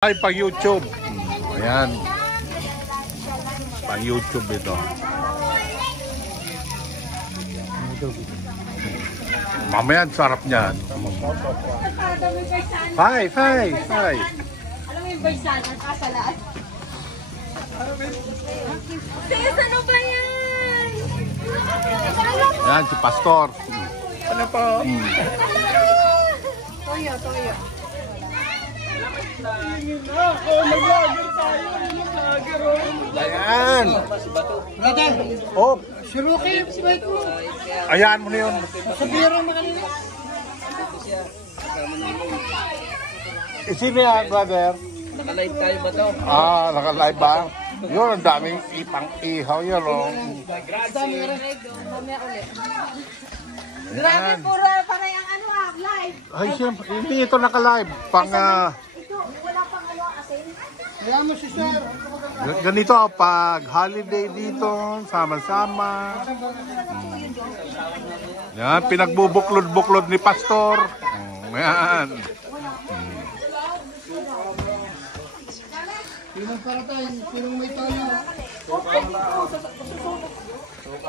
Ay, pang YouTube. Ayan. Pang YouTube ito. Mamaya, sarap niyan. Hi. Alam mo yung baysan at kasalaan? Sis, ano ba yan? Ayan, si Pastor. Ano po? Toyo. Ayan. Oh, Si Ruki, wait mo. ayan mo na yun. Sabihin mo kanina. Sino yan, brother? Nakalive tayo ba to? Naka-live ba? Yun, ang daming ipang-ihaw yan, oh. Mamaya ulit. Grabe, Ayan. puro parang ang ano live. Ay, siyempre, hindi ito naka-live. Pang, Ito, wala pang ano asin. Kaya mo si Sir. ganito, pag holiday dito, sama-sama. Yan, pinagbubuklod-buklod ni Pastor. Yan. Sinong parating, sinong may toyo.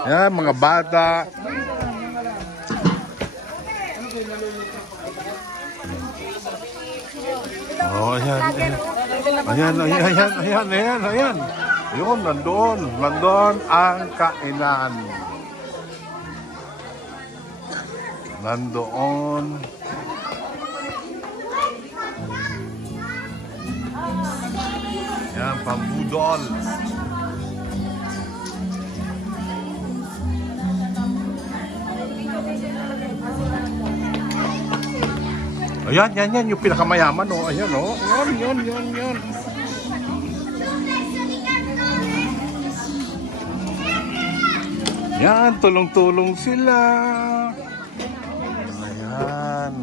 Yan, mga bata. Oh, ayan. Ayan. Yun, nandun ang kainan. Nandoon. Yan, pambudol. Ayan, yung pinakamayaman, oh. Ayan, oh. Yun. Yan, tulong-tulong sila. Ayan.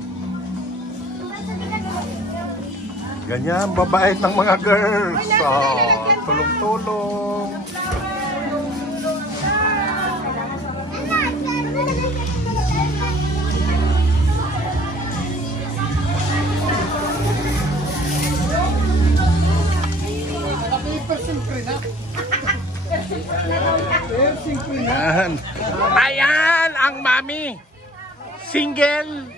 Ganyan, babait ng mga girls. Oh, tulong-tulong. Ayan. Ayan ang mami. Single.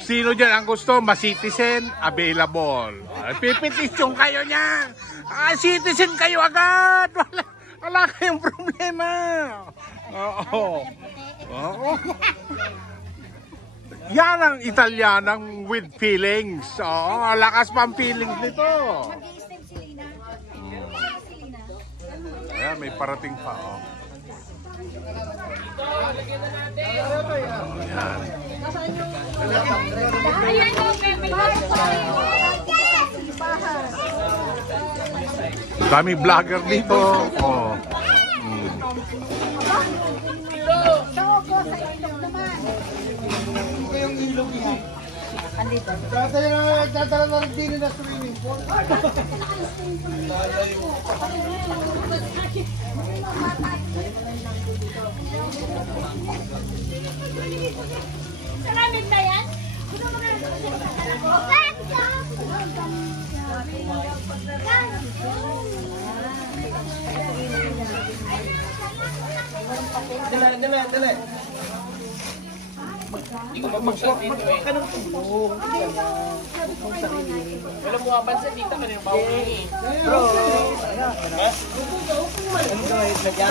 Sino dyan ang gusto? Ma-citizen, available. Pipetisyon kayo niya. Citizen kayo agad. Wala kayong problema. Oo. Yan ang Italianang with feelings. Oo, lakas pang feelings nito. Mag-i-step si Lina. Ayan, may parating pa. Oh. Ayan. Ayan yung may Dami vlogger dito. Oh. Yung ilog niya. Dadala na rin din na swimming pool. Salamin ba yan? Dali. Hindi ko mabuksan dito eh. Wala mo kapansin dito, man yung bawang eh. Bro, ano ka?